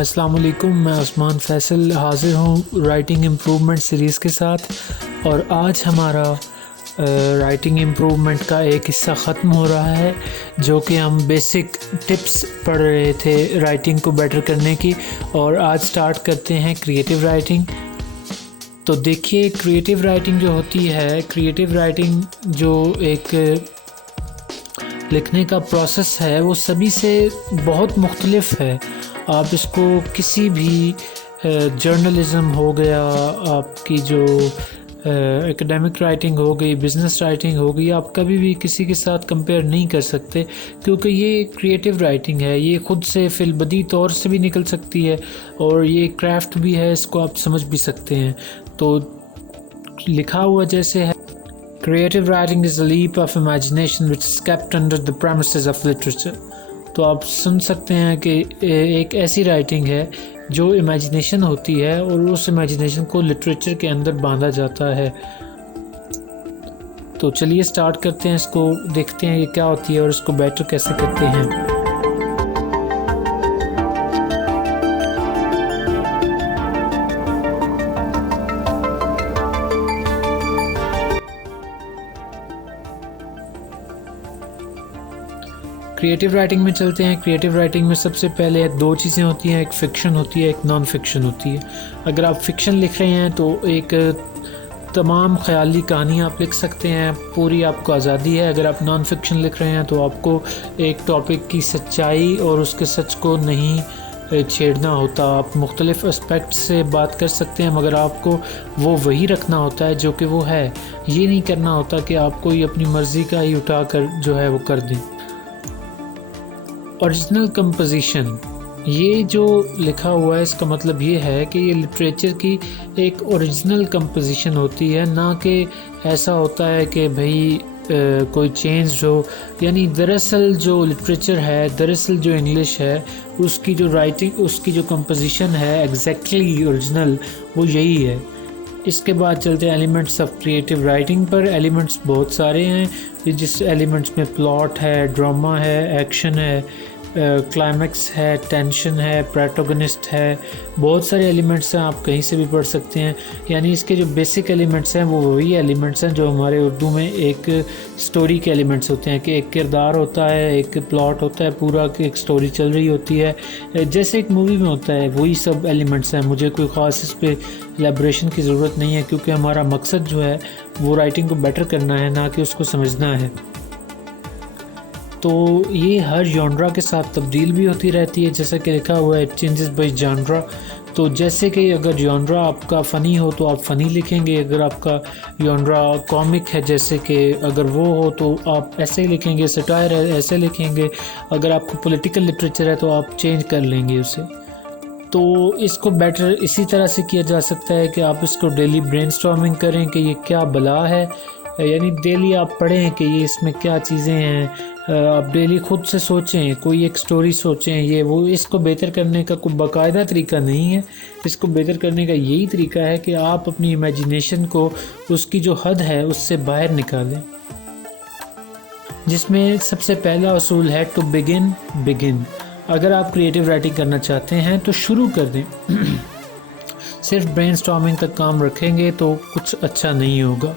السلام علیکم، میں عثمان فیصل حاضر ہوں رائٹنگ امپرومنٹ سیریز کے ساتھ، اور آج ہمارا رائٹنگ امپرومنٹ کا ایک حصہ ختم ہو رہا ہے، جو کہ ہم بیسک ٹپس پڑھ رہے تھے رائٹنگ کو بیٹر کرنے کی، اور آج سٹارٹ کرتے ہیں کریٹیو رائٹنگ۔ تو دیکھیے، کریٹیو رائٹنگ جو ہوتی ہے، کریٹیو رائٹنگ جو ایک لکھنے کا پروسیس ہے، وہ سبھی سے بہت مختلف ہے۔ آپ اس کو کسی بھی جرنلزم ہو گیا، آپ کی جو ایکڈیمک رائٹنگ ہو گئی، بزنس رائٹنگ ہو گئی، آپ کبھی بھی کسی کے ساتھ کمپیئر نہیں کر سکتے، کیونکہ یہ کریٹیو رائٹنگ ہے، یہ خود سے فی البدیہہ طور سے بھی نکل سکتی ہے، اور یہ کرافٹ بھی ہے، اس کو آپ سمجھ بھی سکتے ہیں۔ تو لکھا ہوا جیسے ہے، Creative writing is a leap of imagination which is kept under the premises of literature۔ تو آپ سن سکتے ہیں کہ ایک ایسی رائٹنگ ہے جو امیجنیشن ہوتی ہے، اور اس امیجنیشن کو لٹریچر کے اندر باندھا جاتا ہے۔ تو چلیے سٹارٹ کرتے ہیں، اس کو دیکھتے ہیں یہ کیا ہوتی ہے اور اس کو بیٹر کیسے کرتے ہیں۔ کریٹیو رائٹنگ میں چلتے ہیں۔ کریٹیو رائٹنگ میں سب سے پہلے دو چیزیں ہوتی ہیں، ایک فکشن ہوتی ہے، ایک نان فکشن ہوتی ہے۔ اگر آپ فکشن لکھ رہے ہیں تو ایک تمام خیالی کہانی آپ لکھ سکتے ہیں، پوری آپ کو آزادی ہے۔ اگر آپ نان فکشن لکھ رہے ہیں تو آپ کو ایک ٹاپک کی سچائی اور اس کے سچ کو نہیں چھیڑنا ہوتا، آپ مختلف اسپیکٹ سے بات کر سکتے ہیں، مگر آپ کو وہی رکھنا ہوتا ہے جو کہ وہ ہے۔ یہ نہیں کرنا ہوتا کہ آپ کوئی اپنی مرضی کا ہی اٹھا کر جو ہے وہ کر دیں۔ اوریجنل کمپوزیشن، یہ جو لکھا ہوا ہے اس کا مطلب یہ ہے کہ یہ لٹریچر کی ایک اوریجنل کمپوزیشن ہوتی ہے، نہ کہ ایسا ہوتا ہے کہ بھئی کوئی چینج ہو۔ یعنی دراصل جو لٹریچر ہے، دراصل جو انگلش ہے، اس کی جو رائٹنگ، اس کی جو کمپوزیشن ہے ایگزیکٹلی اوریجنل، وہ یہی ہے۔ اس کے بعد چلتے ہیں elements of creative writing per. Elements بہت سارے ہیں، جس ایلیمنٹس میں پلاٹ ہے، ڈرامہ ہے، ایکشن ہے، کلائمیکس ہے، ٹینشن ہے، پروٹیگنسٹ ہے، بہت سارے ایلیمنٹس ہیں، آپ کہیں سے بھی پڑھ سکتے ہیں۔ یعنی اس کے جو بیسک ایلیمنٹس ہیں وہ وہی ایلیمنٹس ہیں جو ہمارے اردو میں ایک سٹوری کے ایلیمنٹس ہوتے ہیں، کہ ایک کردار ہوتا ہے، ایک پلاٹ ہوتا ہے پورا، کہ ایک سٹوری چل رہی ہوتی ہے، جیسے ایک مووی میں ہوتا ہے، وہی سب ایلیمنٹس ہیں۔ مجھے کوئی خاص اس پہ ایلیبریشن کی ضرورت نہیں ہے، کیونکہ ہمارا مقصد جو ہے وہ رائٹنگ کو بیٹر کرنا ہے، نہ کہ اس کو سمجھنا ہے۔ تو یہ ہر جانرا کے ساتھ تبدیل بھی ہوتی رہتی ہے، جیسا کہ لکھا ہوا ہے چینجز بائی جانرا۔ تو جیسے کہ اگر جانرا آپ کا فنی ہو تو آپ فنی لکھیں گے، اگر آپ کا جانرا کامک ہے جیسے کہ اگر وہ ہو تو آپ ایسے ہی لکھیں گے، سٹائر ہے ایسے لکھیں گے، اگر آپ کو پولیٹیکل لٹریچر ہے تو آپ چینج کر لیں گے اسے۔ تو اس کو بیٹر اسی طرح سے کیا جا سکتا ہے کہ آپ اس کو ڈیلی برین سٹارمنگ کریں کہ یہ کیا بلا ہے، یعنی ڈیلی آپ پڑھیں کہ یہ اس میں کیا چیزیں ہیں، آپ ڈیلی خود سے سوچیں، کوئی ایک سٹوری سوچیں، یہ وہ۔ اس کو بہتر کرنے کا کوئی باقاعدہ طریقہ نہیں ہے، اس کو بہتر کرنے کا یہی طریقہ ہے کہ آپ اپنی امیجنیشن کو اس کی جو حد ہے اس سے باہر نکالیں، جس میں سب سے پہلا اصول ہے ٹو بگن۔ اگر آپ کریٹیو رائٹنگ کرنا چاہتے ہیں تو شروع کر دیں۔ صرف برین سٹارمنگ تک کام رکھیں گے تو کچھ اچھا نہیں ہوگا۔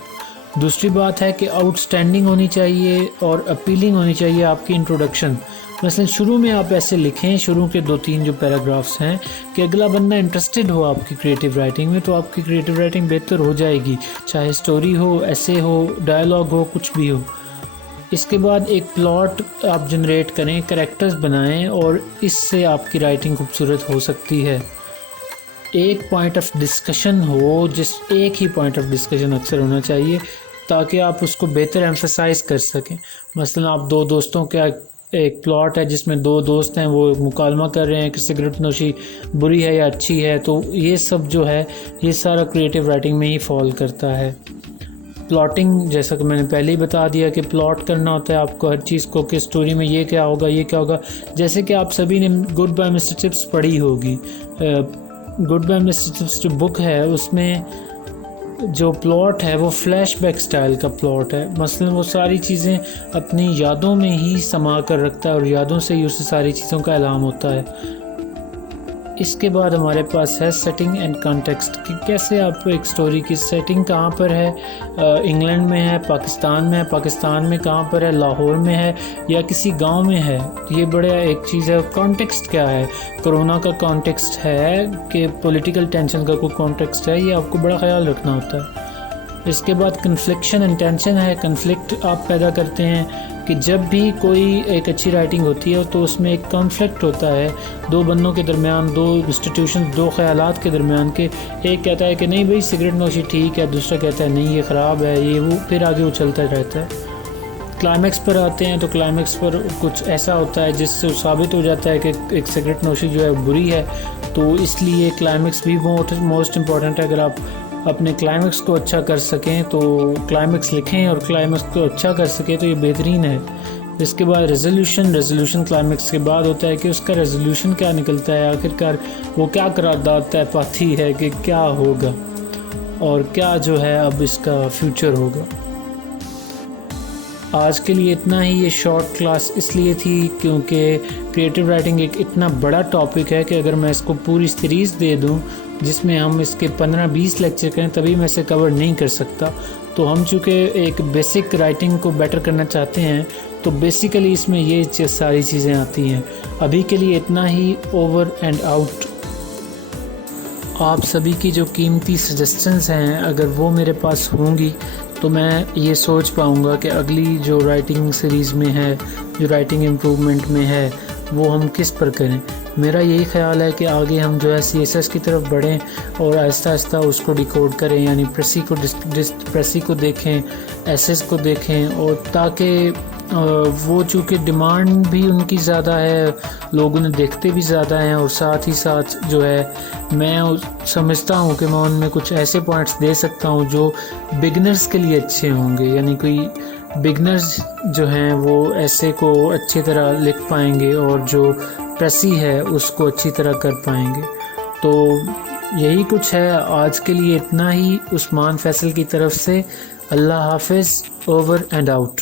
دوسری بات ہے کہ آؤٹ سٹینڈنگ ہونی چاہیے اور اپیلنگ ہونی چاہیے آپ کی انٹروڈکشن۔ مثلا شروع میں آپ ایسے لکھیں، شروع کے 2-3 جو پیراگرافس ہیں، کہ اگلا بندہ انٹرسٹڈ ہو آپ کی کریٹیو رائٹنگ میں، تو آپ کی کریٹیو رائٹنگ بہتر ہو جائے گی، چاہے سٹوری ہو، ایسے ہو، ڈائلاگ ہو، کچھ بھی ہو۔ اس کے بعد ایک پلاٹ آپ جنریٹ کریں، کریکٹرز بنائیں، اور اس سے آپ کی رائٹنگ خوبصورت ہو سکتی ہے۔ ایک پوائنٹ آف ڈسکشن ہو، ایک ہی پوائنٹ آف ڈسکشن اکثر ہونا چاہیے، تاکہ آپ اس کو بہتر ایمفسائز کر سکیں۔ مثلا آپ 2 دوستوں کا ایک پلاٹ ہے جس میں 2 دوست ہیں، وہ مکالمہ کر رہے ہیں کہ سگریٹ نوشی بری ہے یا اچھی ہے، تو یہ سب جو ہے یہ سارا کریٹیو رائٹنگ میں ہی فال کرتا ہے۔ پلاٹنگ، جیسا کہ میں نے پہلے ہی بتا دیا کہ پلاٹ کرنا ہوتا ہے آپ کو ہر چیز کو، کہ سٹوری میں یہ کیا ہوگا، یہ کیا ہوگا۔ جیسے کہ آپ سبھی نے گڈ بائی مسٹر چپس پڑھی ہوگی، گڈ بائی مسٹر چپس جو بک ہے اس میں جو پلاٹ ہے وہ فلیش بیک سٹائل کا پلاٹ ہے۔ مثلا وہ ساری چیزیں اپنی یادوں میں ہی سما کر رکھتا ہے، اور یادوں سے ہی اسے ساری چیزوں کا الہام ہوتا ہے۔ اس کے بعد ہمارے پاس ہے سیٹنگ اینڈ کانٹیکسٹ کہ کیسے آپ ایک سٹوری کی سیٹنگ کہاں پر ہے، انگلینڈ میں ہے، پاکستان میں ہے، پاکستان میں کہاں پر ہے، لاہور میں ہے یا کسی گاؤں میں ہے، یہ بڑا ایک چیز ہے۔ کانٹیکسٹ کیا ہے، کرونا کا کانٹیکسٹ ہے کہ پولیٹیکل ٹینشن کا کوئی کانٹیکسٹ ہے، یہ آپ کو بڑا خیال رکھنا ہوتا ہے۔ اس کے بعد کنفلکشن اینڈ ٹینشن ہے، کنفلکٹ آپ پیدا کرتے ہیں کہ جب بھی کوئی ایک اچھی رائٹنگ ہوتی ہے تو اس میں ایک کانفلکٹ ہوتا ہے دو بندوں کے درمیان، دو انسٹیٹیوشن، دو خیالات کے درمیان، کہ ایک کہتا ہے کہ نہیں بھائی سگریٹ نوشی ٹھیک ہے، دوسرا کہتا ہے نہیں یہ خراب ہے، یہ وہ، پھر آگے وہ چلتا رہتا ہے۔ کلائمیکس پر آتے ہیں تو کلائمیکس پر کچھ ایسا ہوتا ہے جس سے ثابت ہو جاتا ہے کہ ایک سگریٹ نوشی جو ہے بری ہے، تو اس لیے کلائمیکس بھی موسٹ امپورٹنٹ ہے۔ اگر آپ اپنے کلائمیکس کو اچھا کر سکیں تو کلائمیکس لکھیں، اور کلائمیکس کو اچھا کر سکیں تو یہ بہترین ہے۔ اس کے بعد ریزولوشن کلائمیکس کے بعد ہوتا ہے کہ اس کا ریزولوشن کیا نکلتا ہے، آخرکار وہ کیا قرارداد طے پاتی ہے کہ کیا ہوگا اور کیا جو ہے اب اس کا فیوچر ہوگا۔ آج کے لیے اتنا ہی، یہ شارٹ کلاس اس لیے تھی کیونکہ کریٹیو رائٹنگ ایک اتنا بڑا ٹاپک ہے کہ اگر میں اس کو پوری سیریز دے دوں جس میں ہم اس کے 15-20 لیکچر کریں تبھی میں اسے کور نہیں کر سکتا۔ تو ہم چونکہ ایک بیسک رائٹنگ کو بیٹر کرنا چاہتے ہیں تو بیسیکلی اس میں یہ ساری چیزیں آتی ہیں۔ ابھی کے لیے اتنا ہی، اوور اینڈ آؤٹ۔ آپ سبھی کی جو قیمتی سجیسٹنز ہیں اگر وہ میرے پاس ہوں گی تو میں یہ سوچ پاؤں گا کہ اگلی جو رائٹنگ سیریز میں ہے، جو رائٹنگ امپرومنٹ میں ہے، وہ ہم کس پر کریں۔ میرا یہی خیال ہے کہ آگے ہم جو ہے CSS کی طرف بڑھیں اور آہستہ آہستہ اس کو ڈیکوڈ کریں، یعنی پریسی کو دیکھیں، ایسیز کو دیکھیں، اور تاکہ وہ چونکہ ڈیمانڈ بھی ان کی زیادہ ہے، لوگ انہیں دیکھتے بھی زیادہ ہیں، اور ساتھ ہی ساتھ جو ہے میں سمجھتا ہوں کہ میں ان میں کچھ ایسے پوائنٹس دے سکتا ہوں جو بگنرز کے لیے اچھے ہوں گے، یعنی کوئی بگنرز جو ہیں وہ ایسے کو اچھی طرح لکھ پائیں گے اور جو پریسی ہے اس کو اچھی طرح کر پائیں گے۔ تو یہی کچھ ہے آج کے لیے، اتنا ہی عثمان فیصل کی طرف سے۔ اللہ حافظ، اوور اینڈ آؤٹ۔